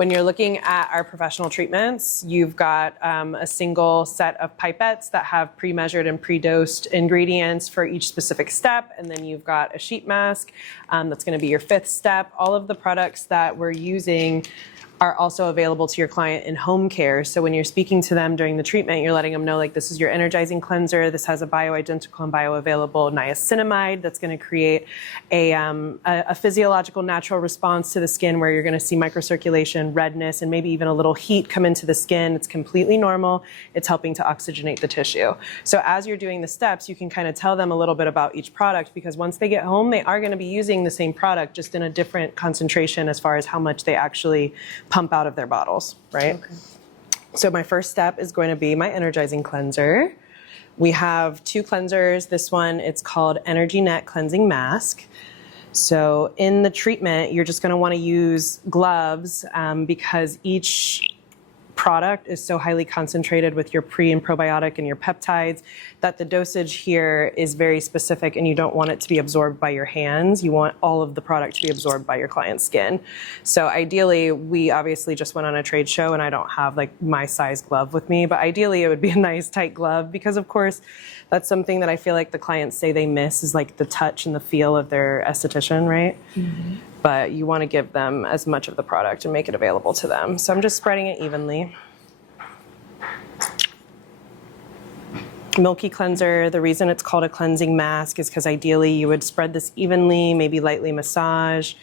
When you're looking at our professional treatments, you've got a single set of pipettes that have pre-measured and pre-dosed ingredients for each specific step, and then you've got a sheet mask that's going to be your 5th step. All of the products that we're using are also available to your client in home care. So when you're speaking to them during the treatment, you're letting them know, like, this is your energizing cleanser. This has a bioidentical and bioavailable niacinamide that's going to create a physiological natural response to the skin, where you're going to see microcirculation, redness, and maybe even a little heat come into the skin. It's completely normal. It's helping to oxygenate the tissue. So as you're doing the steps, you can kind of tell them a little bit about each product, because once they get home, they are going to be using the same product, just in a different concentration as far as how much they actually pump out of their bottles, right? Okay. So my first step is going to be my energizing cleanser. We have 2 cleansers. This one, it's called Energy Net Cleansing Mask. So in the treatment, you're just going to want to use gloves because each product is so highly concentrated with your pre and probiotic and your peptides that the dosage here is very specific, and you don't want it to be absorbed by your hands. You want all of the product to be absorbed by your client's skin. So ideally, we obviously just went on a trade show and I don't have like my size glove with me, but ideally it would be a nice tight glove, because of course that's something that I feel like the clients say they miss, is like the touch and the feel of their esthetician, right? Mm-hmm. But you want to give them as much of the product and make it available to them. So I'm just spreading it evenly. Milky cleanser, the reason it's called a cleansing mask is because ideally you would spread this evenly, maybe lightly massage,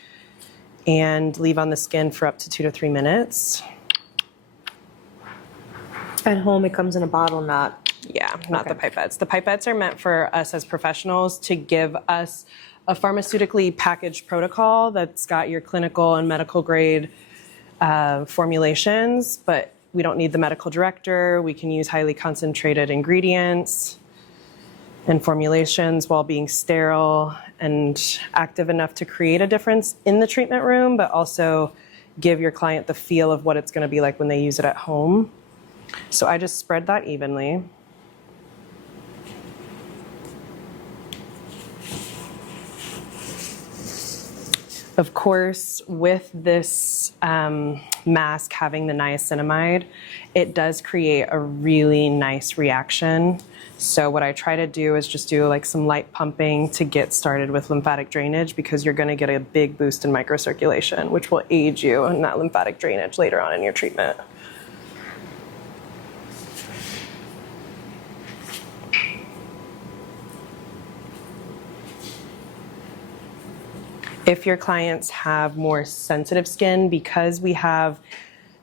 and leave on the skin for up to 2 to 3 minutes. At home it comes in a bottle, not the pipettes. The pipettes are meant for us as professionals to give us a pharmaceutically packaged protocol that's got your clinical and medical grade formulations, but we don't need the medical director. We can use highly concentrated ingredients and formulations while being sterile and active enough to create a difference in the treatment room, but also give your client the feel of what it's going to be like when they use it at home. So I just spread that evenly. Of course, with this mask having the niacinamide, it does create a really nice reaction. So what I try to do is just do like some light pumping to get started with lymphatic drainage, because you're going to get a big boost in microcirculation, which will aid you in that lymphatic drainage later on in your treatment. If your clients have more sensitive skin, because we have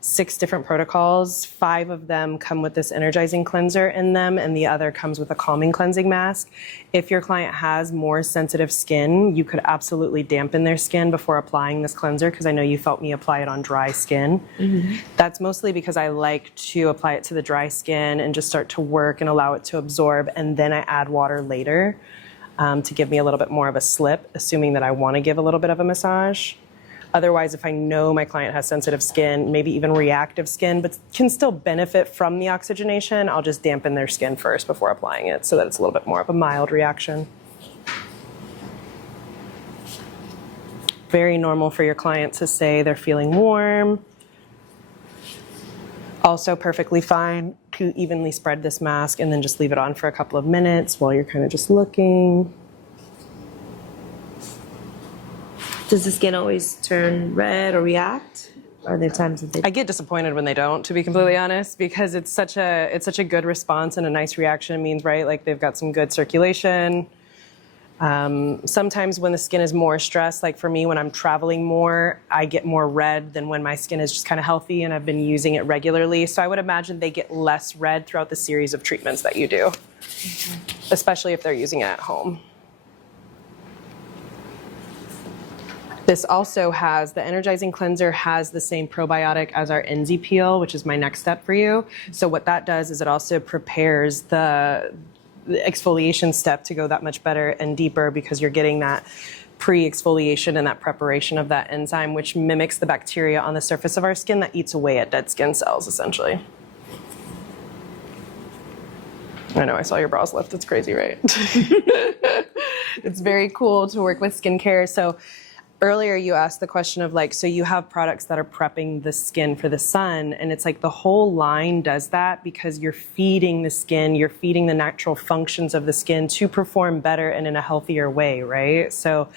6 different protocols, 5 of them come with this energizing cleanser in them, and the other comes with a calming cleansing mask. If your client has more sensitive skin, you could absolutely dampen their skin before applying this cleanser, because I know you felt me apply it on dry skin. Mm-hmm. That's mostly because I like to apply it to the dry skin and just start to work and allow it to absorb, and then I add water later. To give me a little bit more of a slip, assuming that I want to give a little bit of a massage. Otherwise, if I know my client has sensitive skin, maybe even reactive skin, but can still benefit from the oxygenation, I'll just dampen their skin first before applying it, so that it's a little bit more of a mild reaction. Very normal for your client to say they're feeling warm. Also perfectly fine to evenly spread this mask and then just leave it on for a couple of minutes while you're kind of just looking. Does the skin always turn red or react? Are there times that they... I get disappointed when they don't, to be completely honest, because it's such a good response and a nice reaction. It means, right, like they've got some good circulation. Sometimes when the skin is more stressed, like for me, when I'm traveling more, I get more red than when my skin is just kind of healthy and I've been using it regularly. So I would imagine they get less red throughout the series of treatments that you do, especially if they're using it at home. This also has, the energizing cleanser has the same probiotic as our Enzy peel, which is my next step for you. So what that does is it also prepares the exfoliation step to go that much better and deeper, because you're getting that pre-exfoliation and that preparation of that enzyme, which mimics the bacteria on the surface of our skin that eats away at dead skin cells, essentially. I know, I saw your brows lift. It's crazy, right? It's very cool to work with skincare. So earlier you asked the question of like, so you have products that are prepping the skin for the sun, and it's like the whole line does that because you're feeding the skin, you're feeding the natural functions of the skin to perform better and in a healthier way, right? So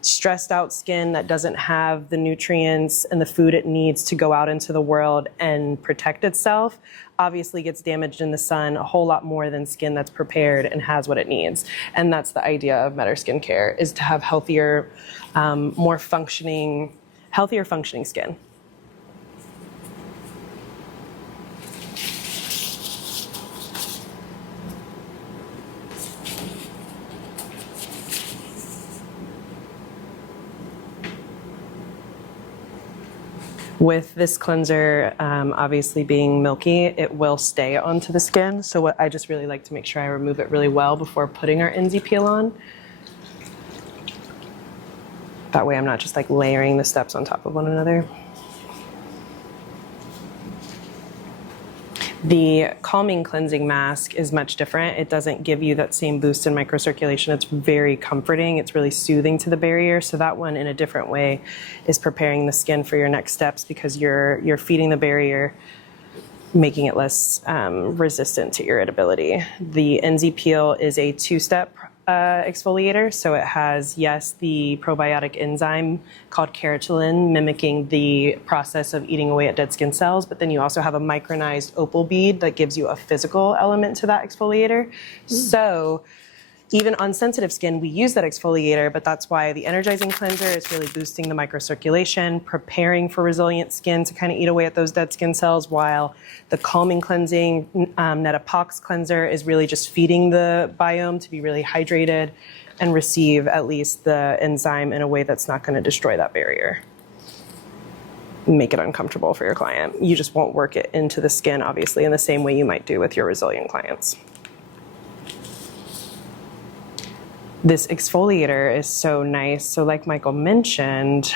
stressed out skin that doesn't have the nutrients and the food it needs to go out into the world and protect itself obviously gets damaged in the sun a whole lot more than skin that's prepared and has what it needs. And that's the idea of MEDER skincare, is to have healthier, more functioning, healthier functioning skin. With this cleanser, obviously being milky, it will stay onto the skin. So what I just really like to make sure I remove it really well before putting our Enzy peel on. That way I'm not just like layering the steps on top of one another. The calming cleansing mask is much different. It doesn't give you that same boost in microcirculation. It's very comforting. It's really soothing to the barrier. So that one, in a different way, is preparing the skin for your next steps because you're feeding the barrier, making it less resistant to irritability. The Enzy peel is a two-step exfoliator. So it has, yes, the probiotic enzyme called keratin, mimicking the process of eating away at dead skin cells, but then you also have a micronized opal bead that gives you a physical element to that exfoliator. So even on sensitive skin, we use that exfoliator, but that's why the energizing cleanser is really boosting the microcirculation, preparing for resilient skin to kind of eat away at those dead skin cells, while the calming cleansing Netapox cleanser is really just feeding the biome to be really hydrated and receive at least the enzyme in a way that's not going to destroy that barrier. Make it uncomfortable for your client. You just won't work it into the skin, obviously, in the same way you might do with your resilient clients. This exfoliator is so nice. So like Michael mentioned,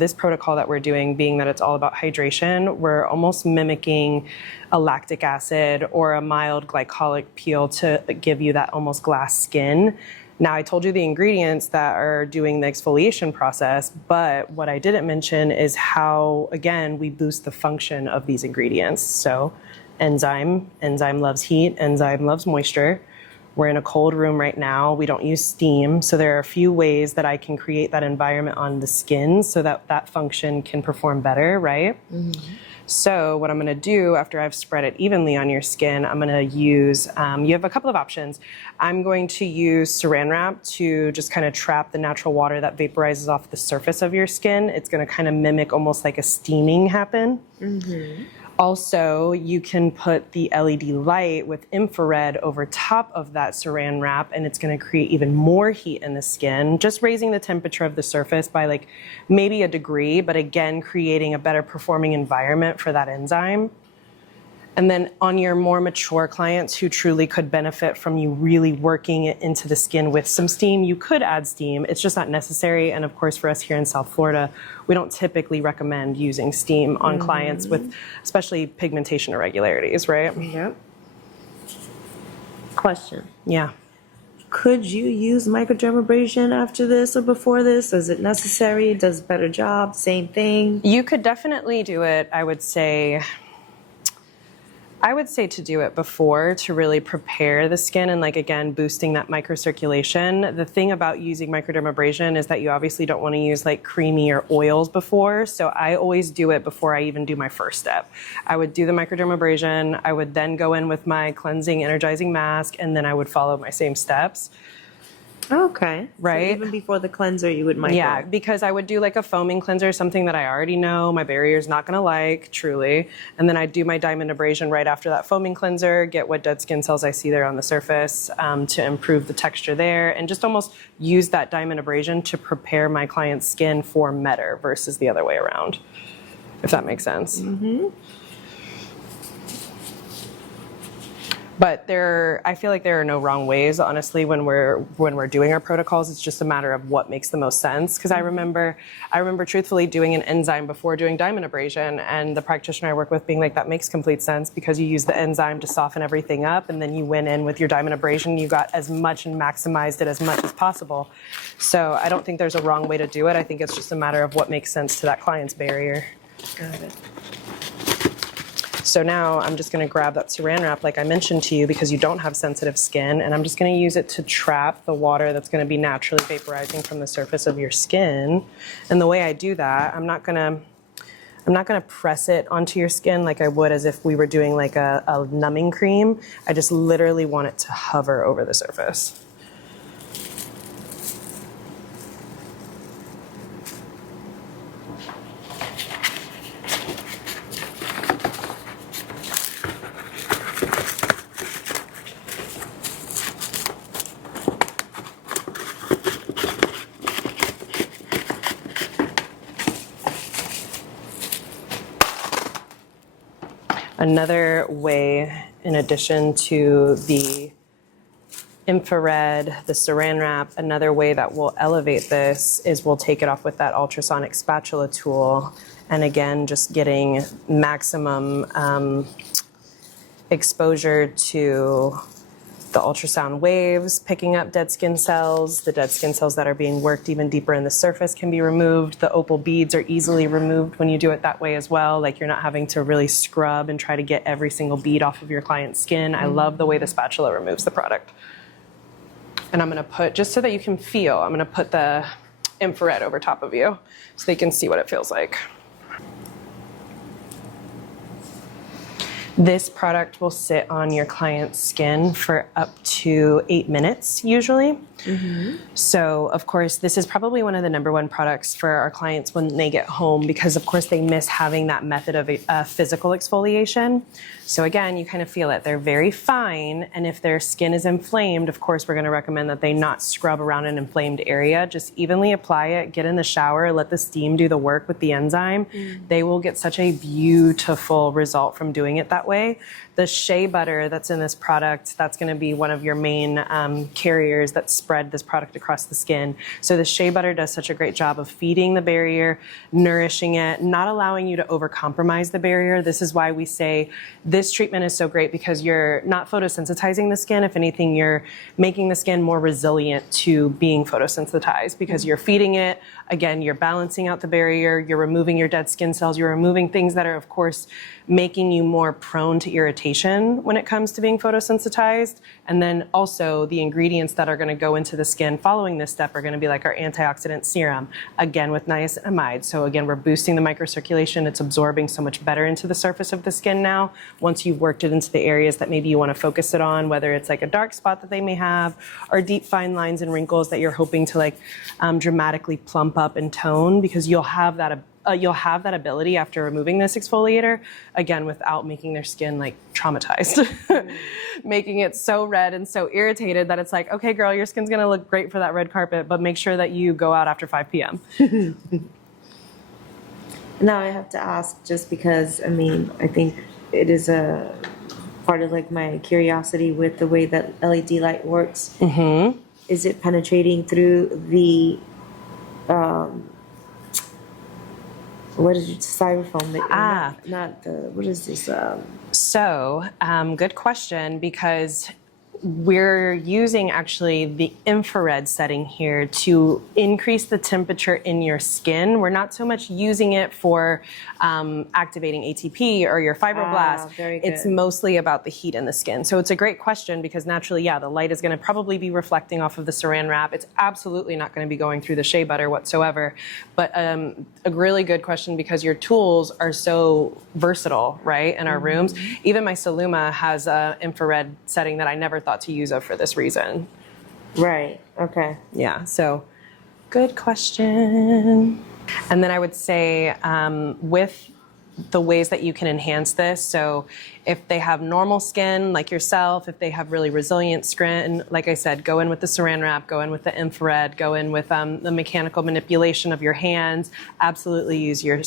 this protocol that we're doing, being that it's all about hydration, we're almost mimicking a lactic acid or a mild glycolic peel to give you that almost glass skin. Now, I told you the ingredients that are doing the exfoliation process, but what I didn't mention is how, again, we boost the function of these ingredients. So enzyme loves heat, enzyme loves moisture. We're in a cold room right now. We don't use steam. So there are a few ways that I can create that environment on the skin so that that function can perform better, right? Mm-hmm. So what I'm gonna do after I've spread it evenly on your skin, I'm gonna use, you have a couple of options. I'm going to use Saran Wrap to just kind of trap the natural water that vaporizes off the surface of your skin. It's gonna kind of mimic almost like a steaming happen. Mm-hmm. Also, you can put the LED light with infrared over top of that Saran Wrap, and it's going to create even more heat in the skin, just raising the temperature of the surface by like maybe a degree, but again, creating a better performing environment for that enzyme. And then on your more mature clients who truly could benefit from you really working it into the skin with some steam, you could add steam. It's just not necessary. And of course, for us here in South Florida, we don't typically recommend using steam on clients with especially pigmentation irregularities, right? Yep. Question. Yeah. Could you use microdermabrasion after this or before this? Is it necessary? Does a better job? Same thing? You could definitely do it, I would say to do it before, to really prepare the skin and, like, again, boosting that microcirculation. The thing about using microdermabrasion is that you obviously don't want to use like creamy or oils before. So I always do it before I even do my first step. I would do the microdermabrasion. I would then go in with my cleansing, energizing mask, and then I would follow my same steps. Okay. Right. So even before the cleanser, you would micro. Yeah, because I would do like a foaming cleanser, something that I already know my barrier's not going to like, truly. And then I'd do my diamond abrasion right after that foaming cleanser, get what dead skin cells I see there on the surface to improve the texture there, and just almost use that diamond abrasion to prepare my client's skin for MEDER versus the other way around, if that makes sense. Mm-hmm. But I feel like there are no wrong ways, honestly, when we're doing our protocols. It's just a matter of what makes the most sense. Because I remember truthfully doing an enzyme before doing diamond abrasion, and the practitioner I work with being like, that makes complete sense because you use the enzyme to soften everything up, and then you went in with your diamond abrasion, you got as much and maximized it as much as possible. So I don't think there's a wrong way to do it. I think it's just a matter of what makes sense to that client's barrier. Got it. So now I'm just going to grab that Saran Wrap like I mentioned to you because you don't have sensitive skin, and I'm just going to use it to trap the water that's going to be naturally vaporizing from the surface of your skin. And the way I do that, I'm not going to press it onto your skin like I would as if we were doing like a numbing cream. I just literally want it to hover over the surface. Another way, in addition to the infrared, the Saran Wrap, another way that will elevate this is we'll take it off with that ultrasonic spatula tool. And again, just getting maximum exposure to the ultrasound waves, picking up dead skin cells. The dead skin cells that are being worked even deeper in the surface can be removed. The opal beads are easily removed when you do it that way as well. Like you're not having to really scrub and try to get every single bead off of your client's skin. I love the way the spatula removes the product. And I'm gonna put, just so that you can feel, I'm gonna put the infrared over top of you so they can see what it feels like. This product will sit on your client's skin for up to 8 minutes usually. So of course, this is probably one of the #1 products for our clients when they get home because of course they miss having that method of physical exfoliation. So again, you kind of feel it. They're very fine, and if their skin is inflamed, of course, we're gonna recommend that they not scrub around an inflamed area. Just evenly apply it, get in the shower, let the steam do the work with the enzyme. They will get such a beautiful result from doing it that way. The shea butter that's in this product, that's gonna be one of your main carriers that spread this product across the skin. So the shea butter does such a great job of feeding the barrier, nourishing it, not allowing you to overcompromise the barrier. This is why we say this treatment is so great because you're not photosensitizing the skin. If anything, you're making the skin more resilient to being photosensitized because you're feeding it. Again, you're balancing out the barrier, you're removing your dead skin cells, you're removing things that are, of course, making you more prone to irritation when it comes to being photosensitized. And then also the ingredients that are going to go into the skin following this step are going to be like our antioxidant serum, again with niacinamide. So again, we're boosting the microcirculation. It's absorbing so much better into the surface of the skin now once you've worked it into the areas that maybe you want to focus it on, whether it's like a dark spot that they may have or deep fine lines and wrinkles that you're hoping to like dramatically plump up and tone, because you'll have that ability after removing this exfoliator, again, without making their skin like traumatized, making it so red and so irritated that it's like, okay, girl, your skin's gonna look great for that red carpet, but make sure that you go out after 5 p.m. Now I have to ask, just because, I mean, I think it is a part of like my curiosity with the way that LED light works. Is it penetrating through the what is it, styrofoam? Not the, what is this? So, good question, because we're using actually the infrared setting here to increase the temperature in your skin. We're not so much using it for activating ATP or your fibroblasts. Very good. It's mostly about the heat in the skin. So it's a great question because naturally, yeah, the light is going to probably be reflecting off of the Saran Wrap. It's absolutely not going to be going through the shea butter whatsoever. But a really good question because your tools are so versatile, right, in our rooms. Even my Soluma has an infrared setting that I never thought to use of for this reason. Right, okay. Yeah, so good question. And then I would say with the ways that you can enhance this. So if they have normal skin like yourself, if they have really resilient skin, like I said, go in with the Saran Wrap, go in with the infrared, go in with the mechanical manipulation of your hands, absolutely use your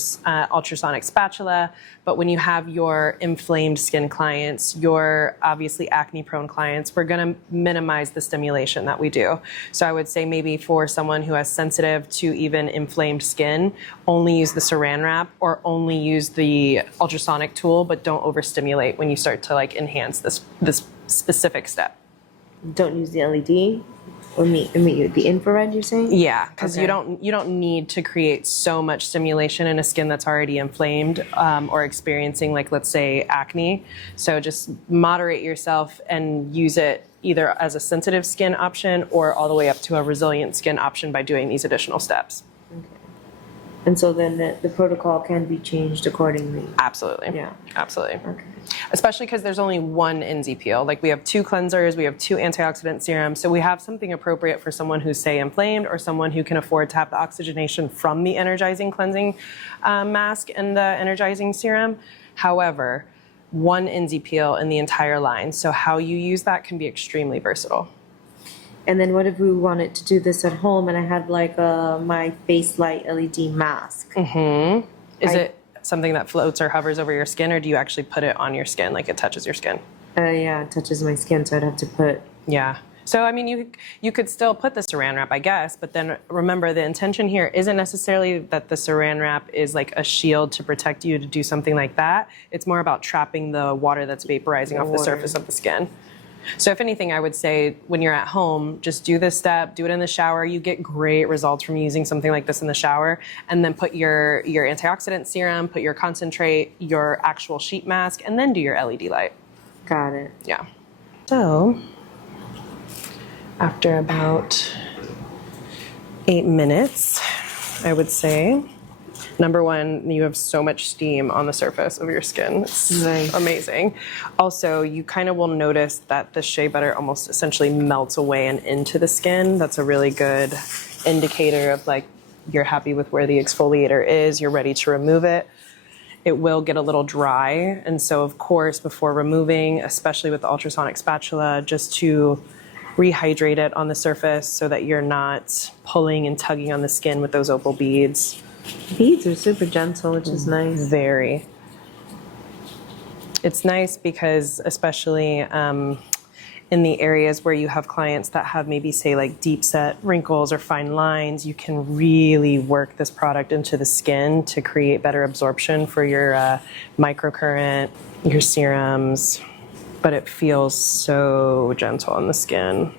ultrasonic spatula. But when you have your inflamed skin clients, your obviously acne prone clients, we're gonna minimize the stimulation that we do. So I would say maybe for someone who has sensitive to even inflamed skin, only use the Saran Wrap or only use the ultrasonic tool, but don't overstimulate when you start to like enhance this specific step. Don't use the LED or the infrared, you're saying? Yeah, because Okay. you don't need to create so much stimulation in a skin that's already inflamed or experiencing, like, let's say, acne. So just moderate yourself and use it either as a sensitive skin option or all the way up to a resilient skin option by doing these additional steps. Okay. And so then the protocol can be changed accordingly. Absolutely. Yeah. Absolutely. Okay. Especially because there's only one NZ peel. Like we have 2 cleansers, we have 2 antioxidant serums, so we have something appropriate for someone who's, say, inflamed or someone who can afford to have the oxygenation from the energizing cleansing mask and the energizing serum. However, one NZ peel in the entire line, so how you use that can be extremely versatile. And then what if we wanted to do this at home and I had like my face light LED mask? Is it something that floats or hovers over your skin, or do you actually put it on your skin, like it touches your skin? Yeah, it touches my skin, so I'd have to put. Yeah. So, I mean, you could still put the Saran Wrap, I guess, but then remember the intention here isn't necessarily that the Saran Wrap is like a shield to protect you to do something like that. It's more about trapping the water that's vaporizing off the surface of the skin. So if anything, I would say when you're at home, just do this step, do it in the shower. You get great results from using something like this in the shower. And then put your antioxidant serum, put your concentrate, your actual sheet mask, and then do your LED light. Got it. Yeah. So after about 8 minutes, I would say, number one, you have so much steam on the surface of your skin. It's nice. Amazing. Also, you kind of will notice that the shea butter almost essentially melts away and into the skin. That's a really good indicator of like you're happy with where the exfoliator is, you're ready to remove it. It will get a little dry. And so, of course, before removing, especially with the ultrasonic spatula, just to rehydrate it on the surface so that you're not pulling and tugging on the skin with those opal beads. Beads are super gentle, which is nice. Very. It's nice because especially in the areas where you have clients that have maybe, say, like deep set wrinkles or fine lines, you can really work this product into the skin to create better absorption for your microcurrent, your serums. But it feels so gentle on the skin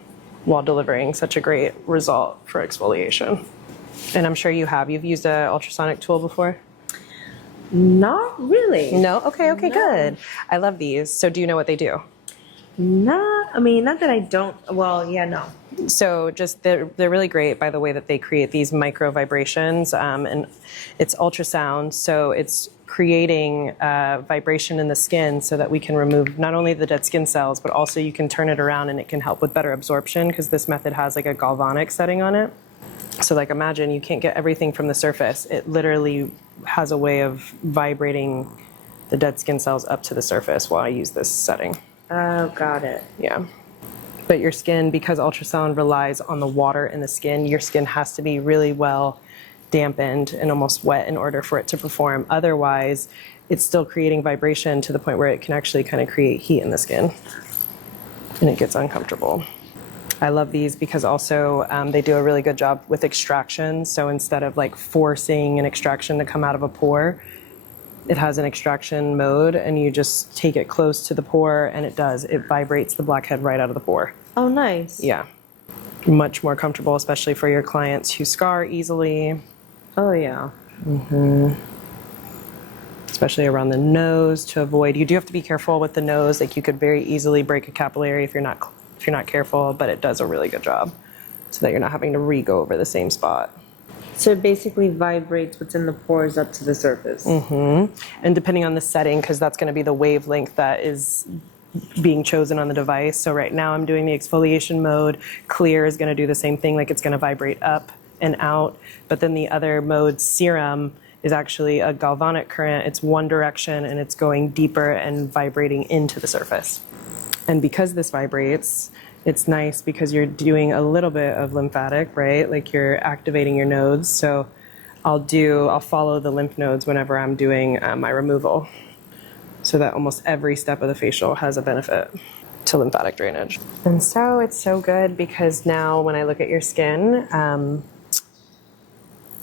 while delivering such a great result for exfoliation. And I'm sure you've used an ultrasonic tool before? Not really. No? Okay, No. good. I love these. So do you know what they do? Not that I don't. Well, yeah, no. So just they're really great by the way that they create these micro vibrations, and it's ultrasound, so it's creating vibration in the skin so that we can remove not only the dead skin cells, but also you can turn it around and it can help with better absorption because this method has like a galvanic setting on it. So like imagine you can't get everything from the surface. It literally has a way of vibrating the dead skin cells up to the surface while I use this setting. Oh, got it. Yeah. But your skin, because ultrasound relies on the water in the skin, your skin has to be really well dampened and almost wet in order for it to perform. Otherwise, it's still creating vibration to the point where it can actually kind of create heat in the skin. And it gets uncomfortable. I love these because also they do a really good job with extraction. So instead of like forcing an extraction to come out of a pore, it has an extraction mode and you just take it close to the pore and it vibrates the blackhead right out of the pore. Oh, nice. Yeah. Much more comfortable, especially for your clients who scar easily. Oh, yeah. Especially around the nose to avoid. You do have to be careful with the nose. Like you could very easily break a capillary if you're not careful, but it does a really good job so that you're not having to re-go over the same spot. So it basically vibrates what's in the pores up to the surface. And depending on the setting, because that's going to be the wavelength that is being chosen on the device. So right now I'm doing the exfoliation mode. Clear is going to do the same thing, like it's going to vibrate up and out. But then the other mode, serum, is actually a galvanic current. It's one direction and it's going deeper and vibrating into the surface. And because this vibrates, it's nice because you're doing a little bit of lymphatic, right? Like you're activating your nodes. So I'll follow the lymph nodes whenever I'm doing my removal, so that almost every step of the facial has a benefit to lymphatic drainage. And so it's so good because now when I look at your skin,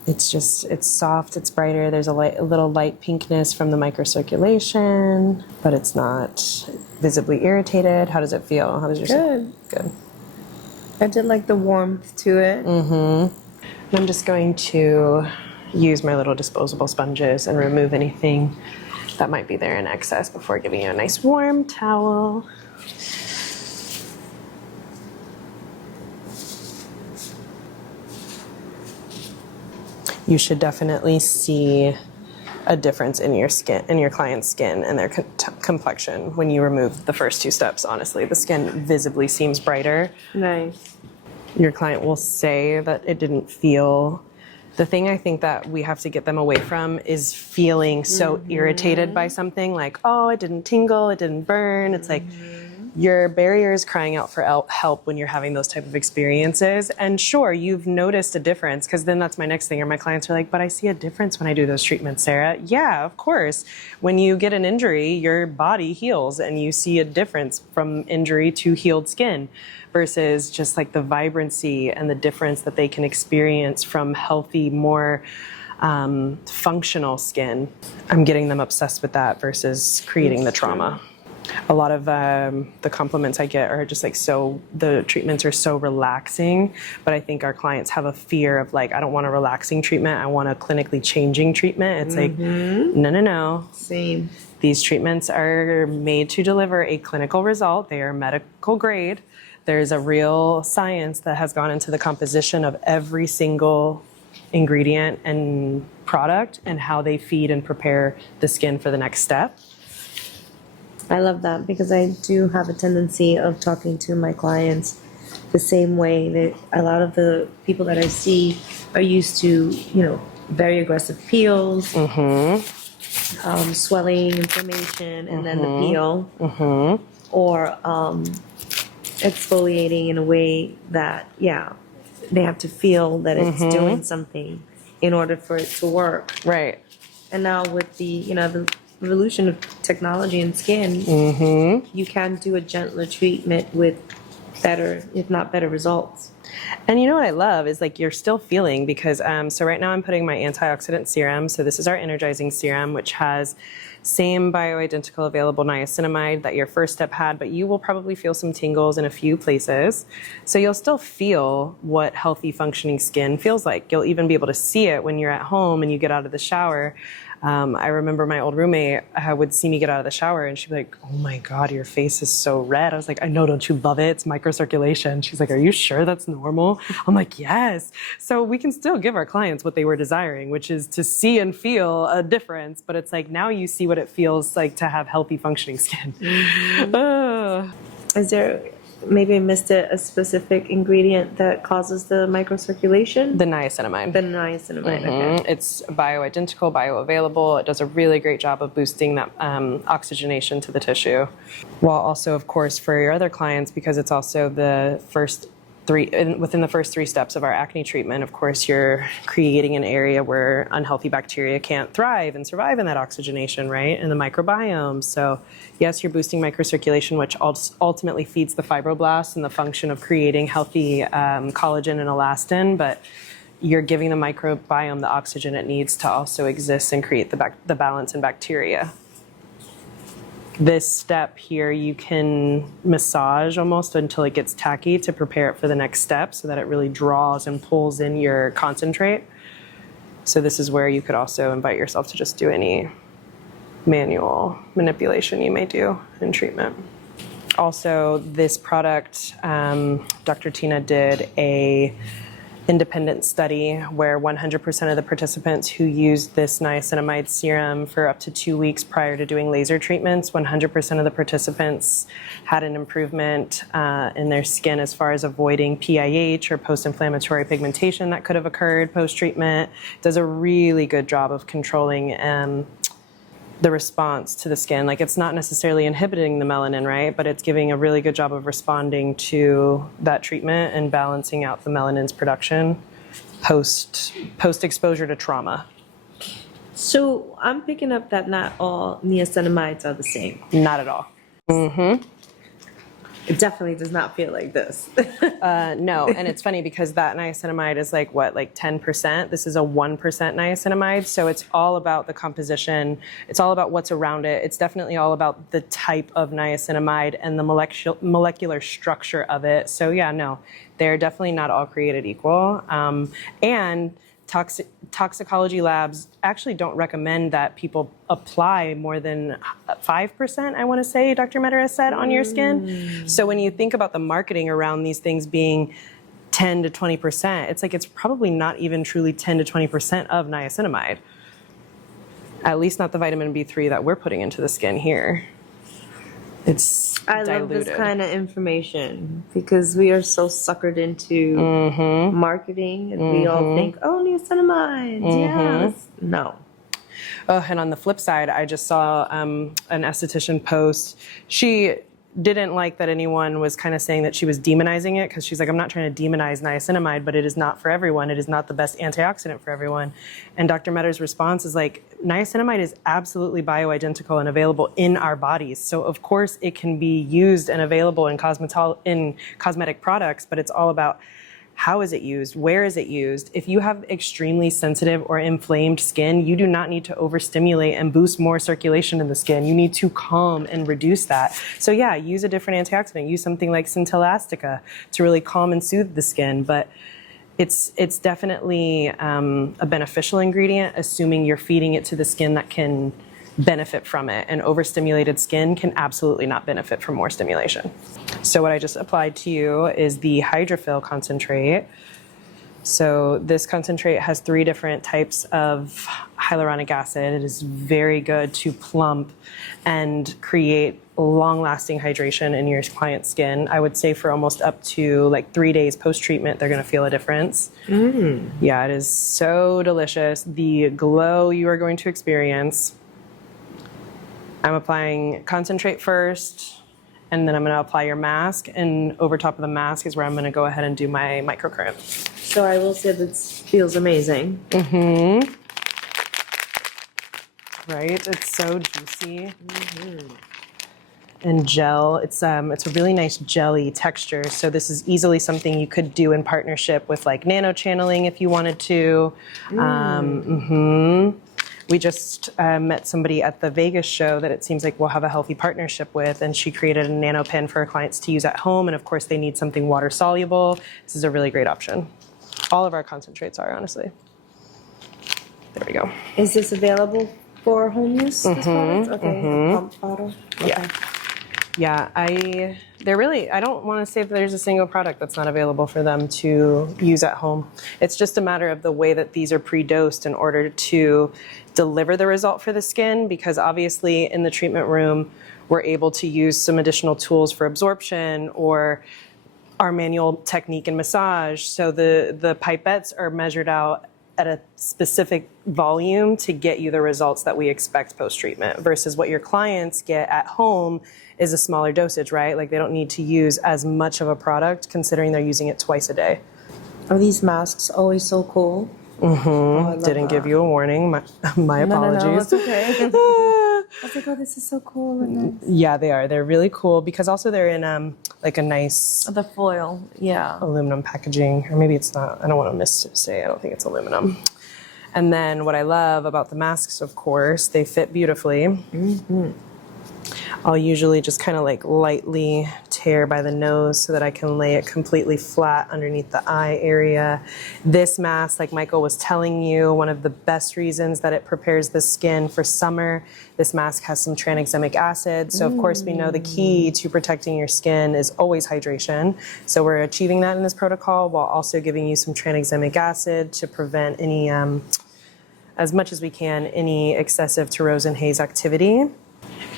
it's soft, it's brighter. There's a little light pinkness from the microcirculation, but it's not visibly irritated. How does it feel? How does your skin? Good. I did like the warmth to it. And I'm just going to use my little disposable sponges and remove anything that might be there in excess before giving you a nice warm towel. You should definitely see a difference in your skin, in your client's skin and their complexion when you remove the first two steps. Honestly, the skin visibly seems brighter. Nice. Your client will say that it didn't feel. The thing I think that we have to get them away from is feeling so irritated by something, like, oh, it didn't tingle, it didn't burn. It's like your barrier is crying out for help when you're having those type of experiences. And sure, you've noticed a difference, because then that's my next thing. Or my clients are like, but I see a difference when I do those treatments, Sarah. Yeah, of course. When you get an injury, your body heals and you see a difference from injury to healed skin, versus just like the vibrancy and the difference that they can experience from healthy, more functional skin. I'm getting them obsessed with that versus creating the trauma. A lot of the compliments I get are just like, so the treatments are so relaxing, but I think our clients have a fear of like, I don't want a relaxing treatment, I want a clinically changing treatment. It's like, no. Same. These treatments are made to deliver a clinical result. They are medical grade. There's a real science that has gone into the composition of every single ingredient and product and how they feed and prepare the skin for the next step. I love that because I do have a tendency of talking to my clients the same way. That a lot of the people that I see are used to, very aggressive peels, swelling, inflammation, and then the peel, or exfoliating in a way that, they have to feel that it's doing something in order for it to work. Right. And now with the revolution of technology and skin, you can do a gentler treatment with better, if not better, results. And you know what I love is like you're still feeling, because so right now I'm putting my antioxidant serum. So this is our energizing serum, which has same bioidentical available niacinamide that your first step had, but you will probably feel some tingles in a few places. So you'll still feel what healthy functioning skin feels like. You'll even be able to see it when you're at home and you get out of the shower. I remember my old roommate would see me get out of the shower and she'd be like, oh my God, your face is so red. I was like, I know, don't you love it? It's microcirculation. She's like, are you sure that's normal? I'm like, yes. So we can still give our clients what they were desiring, which is to see and feel a difference. But it's like, now you see what it feels like to have healthy functioning skin. Is there, maybe I missed a specific ingredient that causes the microcirculation? The niacinamide. The niacinamide, okay. It's bioidentical, bioavailable. It does a really great job of boosting that oxygenation to the tissue. While also, of course, for your other clients, because it's also the first within the first 3 steps of our acne treatment, of course, you're creating an area where unhealthy bacteria can't thrive and survive in that oxygenation, right? And the microbiome. So yes, you're boosting microcirculation, which ultimately feeds the fibroblasts and the function of creating healthy collagen and elastin, but you're giving the microbiome the oxygen it needs to also exist and create the balance in bacteria. This step here, you can massage almost until it gets tacky to prepare it for the next step so that it really draws and pulls in your concentrate. So this is where you could also invite yourself to just do any manual manipulation you may do in treatment. Also, this product, Dr. Tina did a independent study where 100% of the participants who used this niacinamide serum for up to 2 weeks prior to doing laser treatments, 100% of the participants had an improvement in their skin as far as avoiding PIH or post-inflammatory pigmentation that could have occurred post-treatment. It does a really good job of controlling the response to the skin. Like, it's not necessarily inhibiting the melanin, right? But it's giving a really good job of responding to that treatment and balancing out the melanin's production post exposure to trauma. So I'm picking up that not all niacinamides are the same. Not at all. It definitely does not feel like this. No, and it's funny because that niacinamide is like 10%. This is a 1% niacinamide, so it's all about the composition. It's all about what's around it. It's definitely all about the type of niacinamide and the molecular structure of it. So yeah, no, they're definitely not all created equal. And toxicology labs actually don't recommend that people apply more than 5%, I want to say, Dr. MEDER has said, on your skin. So when you think about the marketing around these things being 10 to 20%, it's like it's probably not even truly 10 to 20% of niacinamide. At least not the vitamin B3 that we're putting into the skin here. It's I diluted. love this kind of information because we are so suckered into marketing and we all think, oh, niacinamide, yes. No. Oh, and on the flip side, I just saw an esthetician post. She didn't like that anyone was kind of saying that she was demonizing it, because she's like, I'm not trying to demonize niacinamide, but it is not for everyone. It is not the best antioxidant for everyone. And Dr. MEDER's response is like, niacinamide is absolutely bioidentical and available in our bodies. So of course it can be used and available in cosmetic products, but it's all about how is it used? Where is it used? If you have extremely sensitive or inflamed skin, you do not need to overstimulate and boost more circulation in the skin. You need to calm and reduce that. So yeah, use a different antioxidant. Use something like Centellastica to really calm and soothe the skin. But it's definitely a beneficial ingredient, assuming you're feeding it to the skin that can benefit from it. And overstimulated skin can absolutely not benefit from more stimulation. So what I just applied to you is the hydrophil concentrate. So this concentrate has 3 different types of hyaluronic acid. It is very good to plump and create long-lasting hydration in your client's skin. I would say for almost up to 3 days post-treatment, they're going to feel a difference. Yeah, it is so delicious. The glow you are going to experience. I'm applying concentrate first, and then I'm going to apply your mask, and over top of the mask is where I'm going to go ahead and do my microcurrent. So I will say this feels amazing. Right? It's so juicy. And gel. It's a really nice jelly texture. So this is easily something you could do in partnership with nano channeling if you wanted to. We just met somebody at the Vegas show that it seems like we'll have a healthy partnership with, and she created a nano pen for her clients to use at home, and of course they need something water soluble. This is a really great option. All of our concentrates are, honestly. There we go. Is this available for home use, this product? Okay, the pump bottle? Okay. Yeah, I don't want to say that there's a single product that's not available for them to use at home. It's just a matter of the way that these are pre-dosed in order to deliver the result for the skin, because obviously in the treatment room, we're able to use some additional tools for absorption or our manual technique and massage. So the pipettes are measured out at a specific volume to get you the results that we expect post-treatment, versus what your clients get at home is a smaller dosage, right? Like, they don't need to use as much of a product considering they're using it twice a day. Are these masks always so cool? Oh, didn't give you a warning. My apologies. No, it's okay. I was like, oh, this is so cool and nice. Yeah, they are. They're really cool because also they're in a nice The foil, yeah. aluminum packaging, or maybe it's not. I don't want to say. I don't think it's aluminum. And then what I love about the masks, of course, they fit beautifully. I'll usually just kind of lightly hair by the nose so that I can lay it completely flat underneath the eye area. This mask, like Michael was telling you, one of the best reasons that it prepares the skin for summer. This mask has some tranexamic acid. So of course we know the key to protecting your skin is always hydration. So we're achieving that in this protocol while also giving you some tranexamic acid to prevent any, as much as we can, any excessive Terose and haze activity.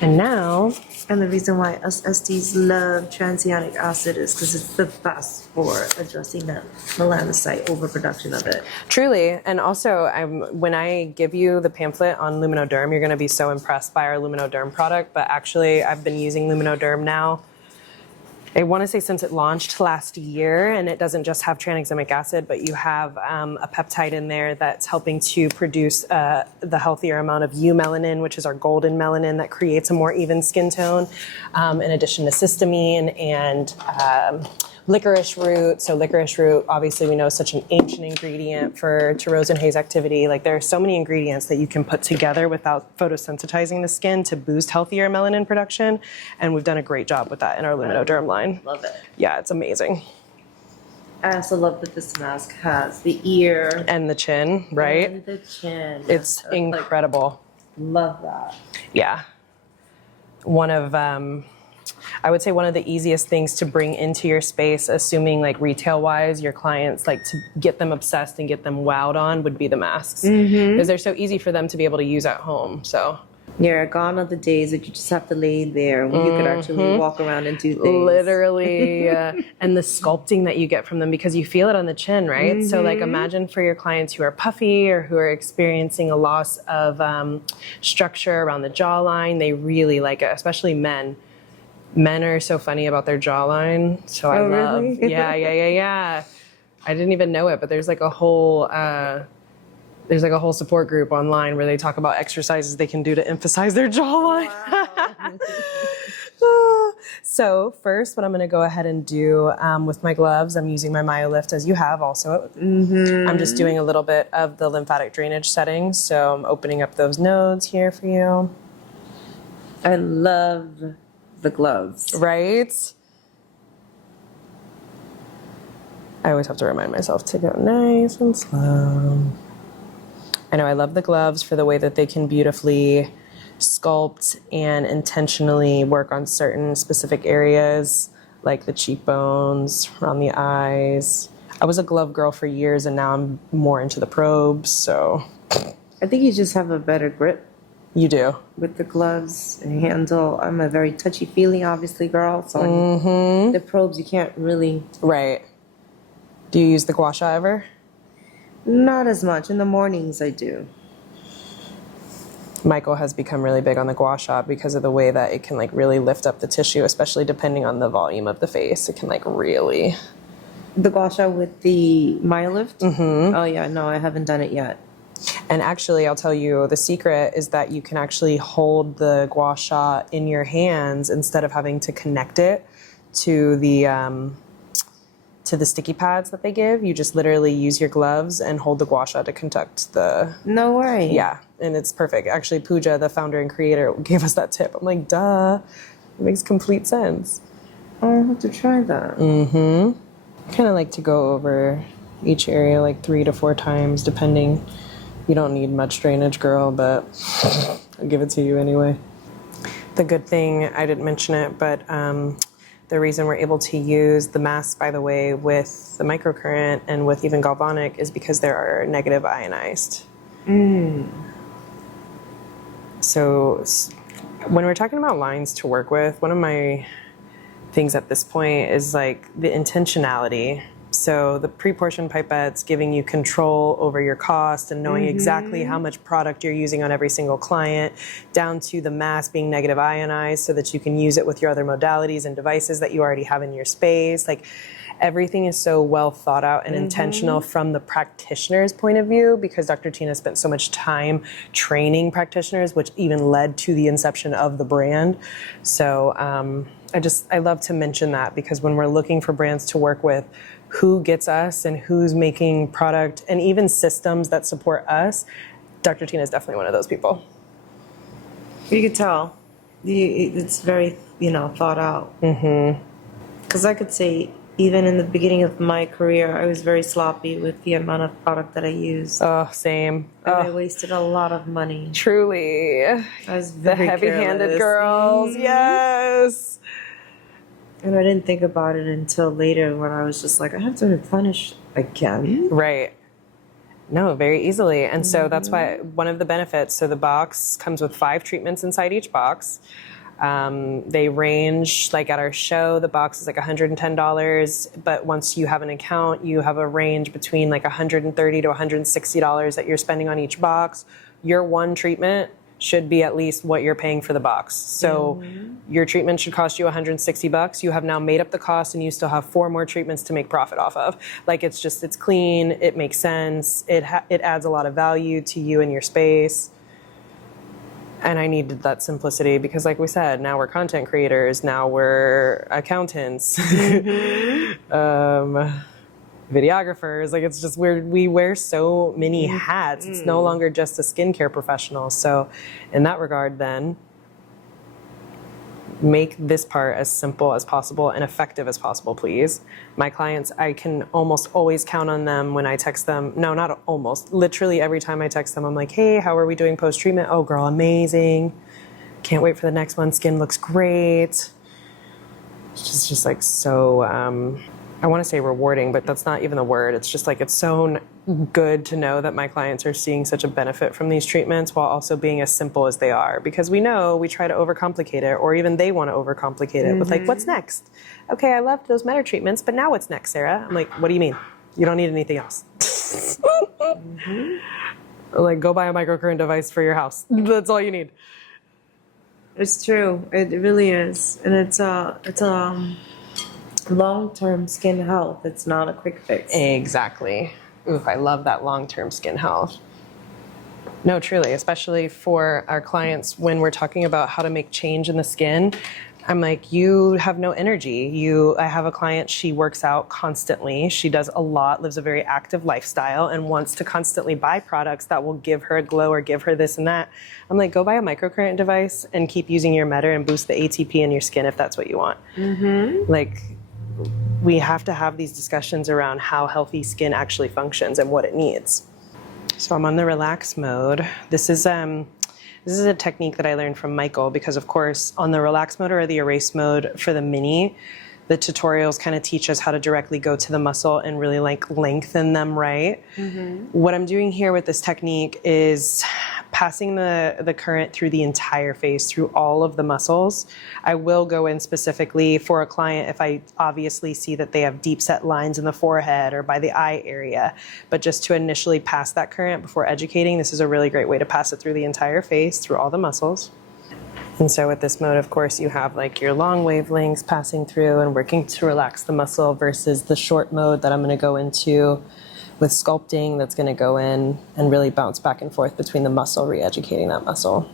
And now, And the reason why us STs love transianic acid is because it's the best for addressing that melanocyte overproduction of it. truly, and also when I give you the pamphlet on Luminoderm, you're going to be so impressed by our Luminoderm product. But actually, I've been using Luminoderm now, I want to say since it launched last year, and it doesn't just have tranexamic acid, but you have a peptide in there that's helping to produce the healthier amount of eumelanin, which is our golden melanin that creates a more even skin tone, in addition to cysteamine and licorice root. So licorice root, obviously we know, is such an ancient ingredient for Terose and haze activity. Like there are so many ingredients that you can put together without photosensitizing the skin to boost healthier melanin production. And we've done a great job with that in our Luminoderm line. Love it. Yeah, it's amazing. I also love that this mask has the ear And the chin, right? and the chin. It's incredible. Love that. Yeah. One of, I would say one of the easiest things to bring into your space, assuming like retail wise, your clients like to get them obsessed and get them wowed on, would be the masks. Because they're so easy for them to be able to use at home. So Yeah, gone are the days that you just have to lay there when you could actually walk around and do things. literally, and the sculpting that you get from them, because you feel it on the chin, right? So like imagine for your clients who are puffy or who are experiencing a loss of structure around the jawline, they really like it, especially men. Men are so funny about their jawline. So I love, really? yeah. I didn't even know it, but there's like a whole support group online where they talk about exercises they can do to emphasize their jawline. Wow. So first, what I'm going to go ahead and do with my gloves, I'm using my MyoLift as you have also. I'm just doing a little bit of the lymphatic drainage settings. So I'm opening up those nodes here for you. I love the gloves. Right? I always have to remind myself to go nice and slow. I know I love the gloves for the way that they can beautifully sculpt and intentionally work on certain specific areas, like the cheekbones, around the eyes. I was a glove girl for years, and now I'm more into the probes, so. I think you just have a better grip You do. with the gloves and handle. I'm a very touchy-feely, obviously, girl, so the probes you can't really. Right. Do you use the gua sha ever? Not as much. In the mornings, I do. Michael has become really big on the gua sha because of the way that it can like really lift up the tissue, especially depending on the volume of the face. It can like really. The gua sha with the MyoLift? Oh, yeah, no, I haven't done it yet. And actually, I'll tell you, the secret is that you can actually hold the gua sha in your hands instead of having to connect it to the sticky pads that they give. You just literally use your gloves and hold the gua sha to conduct the. No way. Yeah, and it's perfect. Actually, Pooja, the founder and creator, gave us that tip. I'm like, duh, it makes complete sense. I'll have to try that. Kind of like to go over each area like 3 to 4 times, depending. You don't need much drainage, girl, but I'll give it to you anyway. The good thing, I didn't mention it, but the reason we're able to use the mask, by the way, with the microcurrent and with even galvanic is because they are negative ionized. So when we're talking about lines to work with, one of my things at this point is like the intentionality. So the pre-portioned pipettes giving you control over your cost and knowing exactly how much product you're using on every single client, down to the mask being negative ionized so that you can use it with your other modalities and devices that you already have in your space. Like everything is so well thought out and intentional from the practitioner's point of view, because Dr. Tina spent so much time training practitioners, which even led to the inception of the brand. So I love to mention that, because when we're looking for brands to work with, who gets us and who's making product and even systems that support us, Dr. Tina is definitely one of those people. You could tell. It's very, thought out. Because I could say, even in the beginning of my career, I was very sloppy with the amount of product that I used. Oh, same. And I wasted a lot of money. Truly. I was The very heavy-handed careless. girls, yes. And I didn't think about it until later when I was just like, I have to replenish again. Right. No, very easily. And so that's why one of the benefits, so the box comes with 5 treatments inside each box. They range, like at our show, the box is like $110, but once you have an account, you have a range between like $130 to $160 that you're spending on each box. Your one treatment should be at least what you're paying for the box. So your treatment should cost you $160. You have now made up the cost and you still have 4 more treatments to make profit off of. Like it's clean, it makes sense, it adds a lot of value to you and your space. And I needed that simplicity because like we said, now we're content creators, now we're accountants, videographers. Like it's just we wear so many hats. It's no longer just a skincare professional. So in that regard then, make this part as simple as possible and effective as possible, please. My clients, I can almost always count on them when I text them. No, not almost. Literally every time I text them, I'm like, hey, how are we doing post-treatment? Oh, girl, amazing. Can't wait for the next one. Skin looks great. It's just like so, I want to say rewarding, but that's not even the word. It's just like it's so good to know that my clients are seeing such a benefit from these treatments while also being as simple as they are. Because we know we try to overcomplicate it, or even they want to overcomplicate it with like, what's next? Okay, I loved those MEDER treatments, but now what's next, Sarah? I'm like, what do you mean? You don't need anything else. Like, go buy a microcurrent device for your house. That's all you need. It's true. It really is. And it's long-term skin health. It's not a quick fix. Exactly. Oof, I love that long-term skin health. No, truly, especially for our clients when we're talking about how to make change in the skin. I'm like, you have no energy. I have a client, she works out constantly. She does a lot, lives a very active lifestyle, and wants to constantly buy products that will give her a glow or give her this and that. I'm like, go buy a microcurrent device and keep using your MEDER and boost the ATP in your skin if that's what you want. Like, we have to have these discussions around how healthy skin actually functions and what it needs. So I'm on the relax mode. This is a technique that I learned from Michael because, of course, on the relax mode or the erase mode for the mini, the tutorials kind of teach us how to directly go to the muscle and really like lengthen them, right? What I'm doing here with this technique is passing the current through the entire face, through all of the muscles. I will go in specifically for a client if I obviously see that they have deep set lines in the forehead or by the eye area. But just to initially pass that current before educating, this is a really great way to pass it through the entire face, through all the muscles. And so with this mode, of course, you have like your long wavelengths passing through and working to relax the muscle versus the short mode that I'm going to go into with sculpting that's going to go in and really bounce back and forth between the muscle, re-educating that muscle.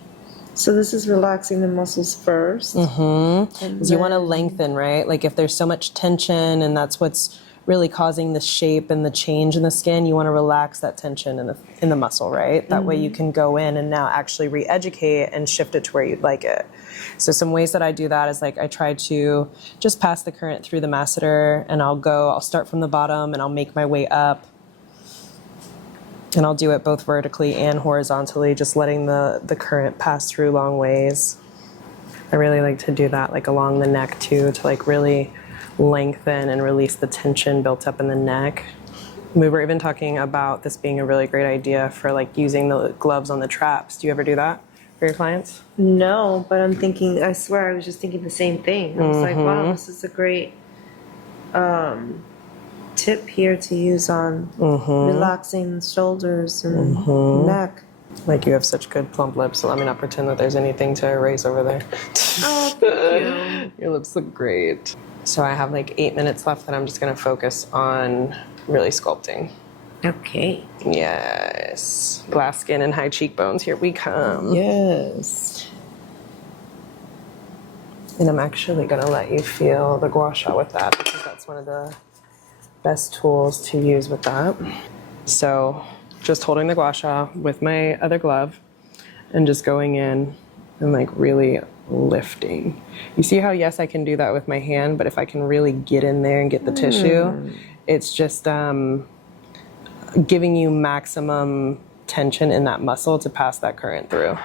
So this is relaxing the muscles first. Because you want to lengthen, right? Like if there's so much tension and that's what's really causing the shape and the change in the skin, you want to relax that tension in the muscle, right? That way you can go in and now actually re-educate and shift it to where you'd like it. So some ways that I do that is like I try to just pass the current through the masseter and I'll start from the bottom and I'll make my way up. And I'll do it both vertically and horizontally, just letting the current pass through long ways. I really like to do that like along the neck too, to like really lengthen and release the tension built up in the neck. We were even talking about this being a really great idea for like using the gloves on the traps. Do you ever do that for your clients? No, but I'm thinking, I swear I was just thinking the same thing. I was like, wow, this is a great tip here to use on relaxing shoulders and neck. Like you have such good plump lips, so let me not pretend that there's anything to erase over there. Oh, thank you. Your lips look great. So I have like 8 minutes left that I'm just going to focus on really sculpting. Okay. Yes. Glass skin and high cheekbones, here we come. Yes. And I'm actually going to let you feel the gua sha with that because that's one of the best tools to use with that. So just holding the gua sha with my other glove and just going in and like really lifting. You see how, yes, I can do that with my hand, but if I can really get in there and get the tissue, it's just giving you maximum tension in that muscle to pass that current through.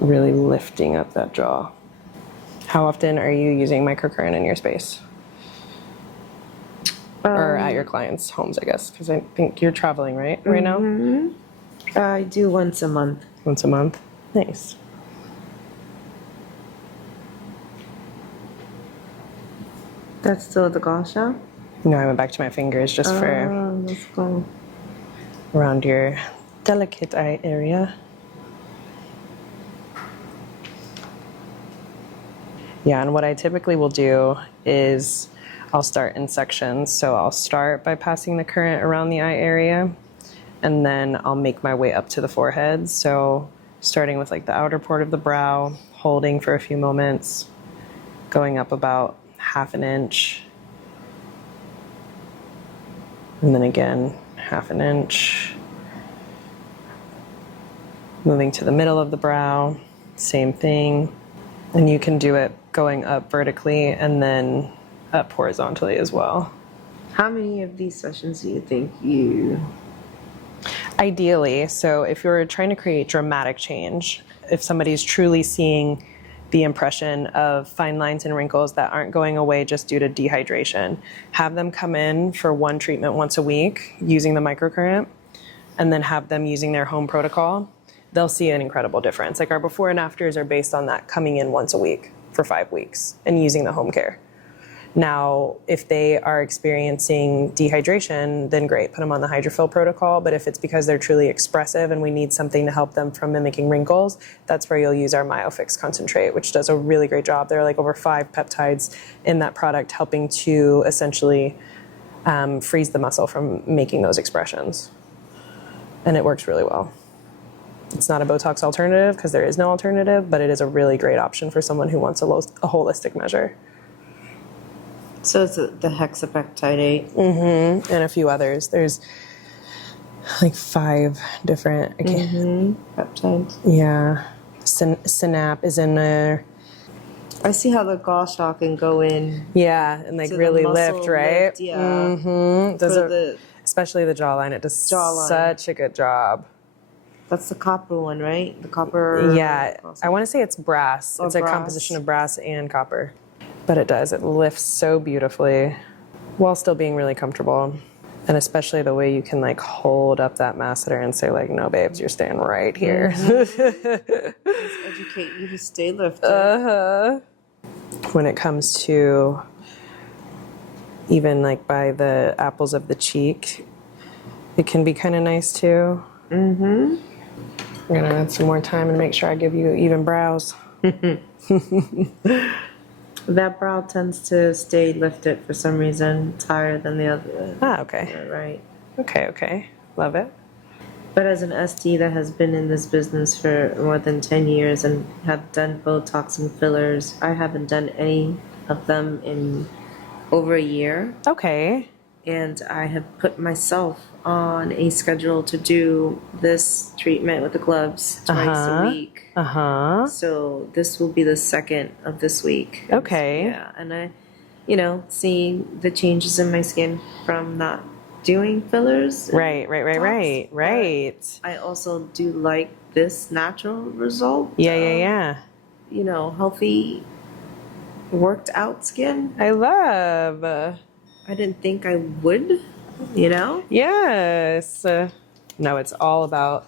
Really lifting up that jaw. How often are you using microcurrent in your space? Or at your clients' homes, I guess, because I think you're traveling, right now? I do once a month. Once a month? Nice. That's still the gua sha? No, I went back to my fingers just for Let's go. around your delicate eye area. Yeah, and what I typically will do is I'll start in sections. So I'll start by passing the current around the eye area, and then I'll make my way up to the forehead. So starting with like the outer part of the brow, holding for a few moments, going up about 1/2 inch, and then again 1/2 inch, moving to the middle of the brow, same thing. And you can do it going up vertically and then up horizontally as well. How many of these sessions do you think you... Ideally, so if you're trying to create dramatic change, if somebody's truly seeing the impression of fine lines and wrinkles that aren't going away just due to dehydration, have them come in for one treatment once a week using the microcurrent, and then have them using their home protocol. They'll see an incredible difference. Like our before and afters are based on that coming in once a week for 5 weeks and using the home care. Now, if they are experiencing dehydration, then great, put them on the hydrophil protocol. But if it's because they're truly expressive and we need something to help them from mimicking wrinkles, that's where you'll use our MyoFix concentrate, which does a really great job. There are like over 5 peptides in that product helping to essentially freeze the muscle from making those expressions. And it works really well. It's not a Botox alternative because there is no alternative, but it is a really great option for someone who wants a holistic measure. So it's the hexapeptidate. And a few others. There's like 5 different. Peptides. Yeah. Synap is in there. I see how the gua sha can go in. Yeah, and like to really the muscle lift, right? lift, yeah. Does especially the jawline. It does such a good job. That's the copper one, right? The copper. Yeah, I want to say it's brass. Oh, it's a composition of brass and copper. But it does. It lifts so beautifully while still being really comfortable. And especially the way you can like hold up that masseter and say like, no, babes, you're staying right here. Let's educate you to stay lifted. When it comes to even like by the apples of the cheek, it can be kind of nice too. I'm gonna add some more time and make sure I give you even brows. That brow tends to stay lifted for some reason. It's higher than the other. Ah, okay. Yeah, right. Okay. Love it. But as an SD that has been in this business for more than 10 years and have done Botox and fillers, I haven't done any of them in over a year. Okay. And I have put myself on a schedule to do this treatment with the gloves twice a week. So this will be the second of this week. Okay. Yeah, and I, see the changes in my skin from not doing fillers. Right. I also do like this natural result. Yeah. Healthy, worked out skin. I love. I didn't think I would, Yes. No, it's all about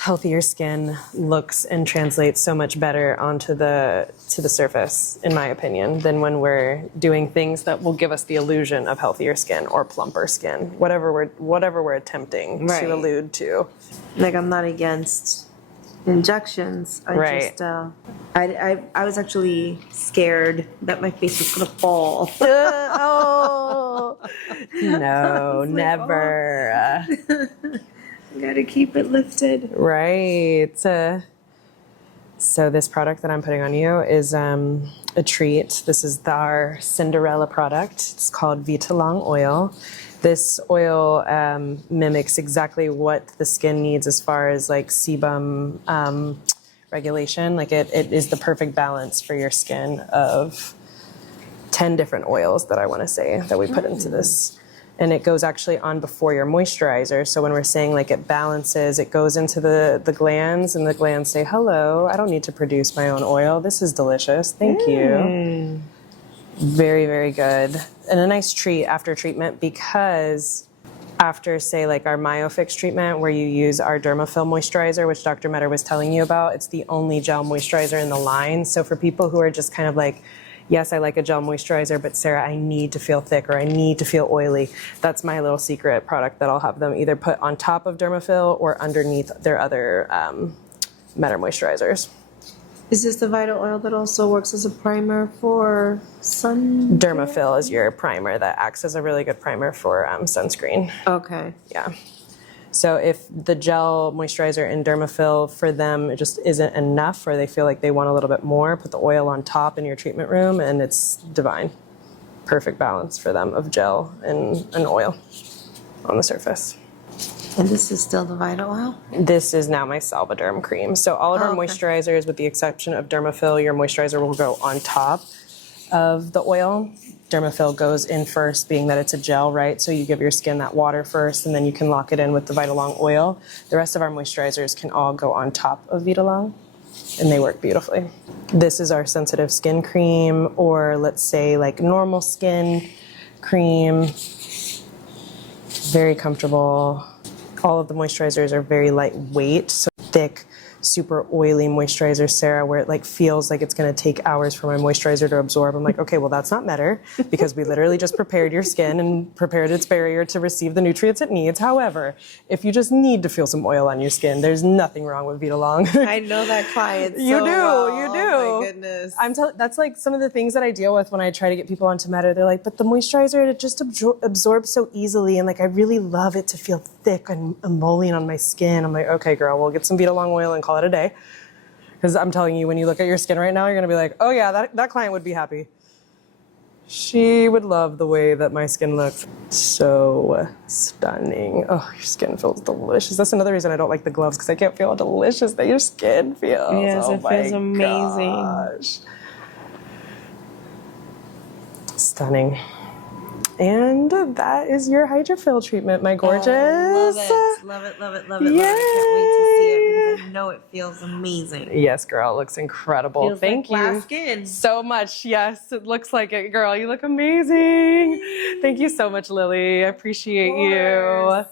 healthier skin looks and translates so much better onto the surface, in my opinion, than when we're doing things that will give us the illusion of healthier skin or plumper skin, whatever we're attempting to allude to. Like, I'm not against injections. I was actually scared that my face was gonna fall. No, never. Gotta keep it lifted. Right. So this product that I'm putting on you is a treat. This is our Cinderella product. It's called Vita Long Oil. This oil mimics exactly what the skin needs as far as like sebum regulation. Like it is the perfect balance for your skin of 10 different oils that I want to say that we put into this. And it goes actually on before your moisturizer. So when we're saying like it balances, it goes into the glands, and the glands say, hello, I don't need to produce my own oil. This is delicious. Thank you. Very, very good. And a nice treat after treatment, because after, say, like our MyoFix treatment where you use our Dermafill moisturizer, which Dr. MEDER was telling you about, it's the only gel moisturizer in the line. So for people who are just kind of like, yes, I like a gel moisturizer, but Sarah, I need to feel thick or I need to feel oily. That's my little secret product that I'll have them either put on top of Dermafill or underneath their other MEDER moisturizers. Is this the Vita oil that also works as a primer for sun? Dermafill is your primer that acts as a really good primer for sunscreen. Okay. Yeah. So if the gel moisturizer in Dermafill for them, it just isn't enough, or they feel like they want a little bit more, put the oil on top in your treatment room and it's divine. Perfect balance for them of gel and oil on the surface. And this is still the Vita oil? This is now my Salvaderm cream. So all of our moisturizers, with the exception of Dermafill, your moisturizer will go on top of the oil. Dermafill goes in first, being that it's a gel, right? So you give your skin that water first, and then you can lock it in with the Vita Long oil. The rest of our moisturizers can all go on top of Vita Long, and they work beautifully. This is our sensitive skin cream, or let's say like normal skin cream. Very comfortable. All of the moisturizers are very lightweight, so thick, super oily moisturizer, Sarah, where it like feels like it's going to take hours for my moisturizer to absorb. I'm like, okay, well that's not MEDER, because we literally just prepared your skin and prepared its barrier to receive the nutrients it needs. However, if you just need to feel some oil on your skin, there's nothing wrong with Vita Long. I know that client You so do, well. you do. Oh my goodness. That's like some of the things that I deal with when I try to get people onto MEDER. They're like, but the moisturizer, it just absorbs so easily, and like I really love it to feel thick and emollient on my skin. I'm like, okay, girl, we'll get some Vita Long oil and call it a day. Because I'm telling you, when you look at your skin right now, you're gonna be like, oh yeah, that client would be happy. She would love the way that my skin looks. So stunning. Oh, your skin feels delicious. That's another reason I don't like the gloves, because I can't feel how delicious that your skin feels. Yes, oh it feels amazing. Gosh. Stunning. And that is your hydrofill treatment, my gorgeous. Love it, love it, love it, love it. Yay. Love it. I can't wait to see it, because I know it feels amazing. Yes, girl, it looks incredible. Feels Thank like you glass skin. so much. Yes, it looks like it, girl. You look amazing. Thank you so much, Lily. I appreciate you.